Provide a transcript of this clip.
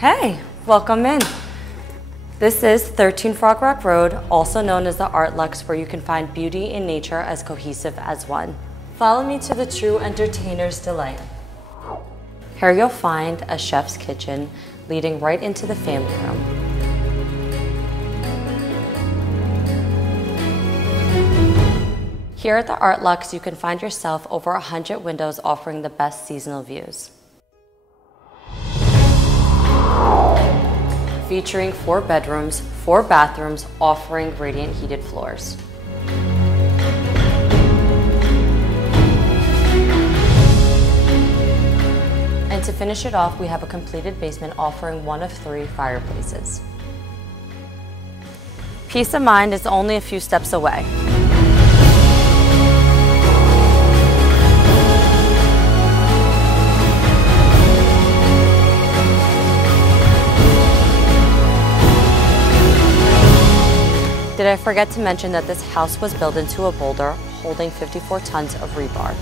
Hey, welcome in. This is 13 Frog Rock Road, also known as the ART LUX, where you can find beauty in nature as cohesive as one. Follow me to the true entertainer's delight. Here you'll find a chef's kitchen leading right into the family room. Here at the ART LUX, you can find yourself over 100 windows offering the best seasonal views. Featuring 4 bedrooms, 4 bathrooms, offering radiant heated floors. And to finish it off, we have a completed basement offering one of 3 fireplaces. Peace of mind is only a few steps away. Did I forget to mention that this house was built into a boulder holding 54 tons of rebar?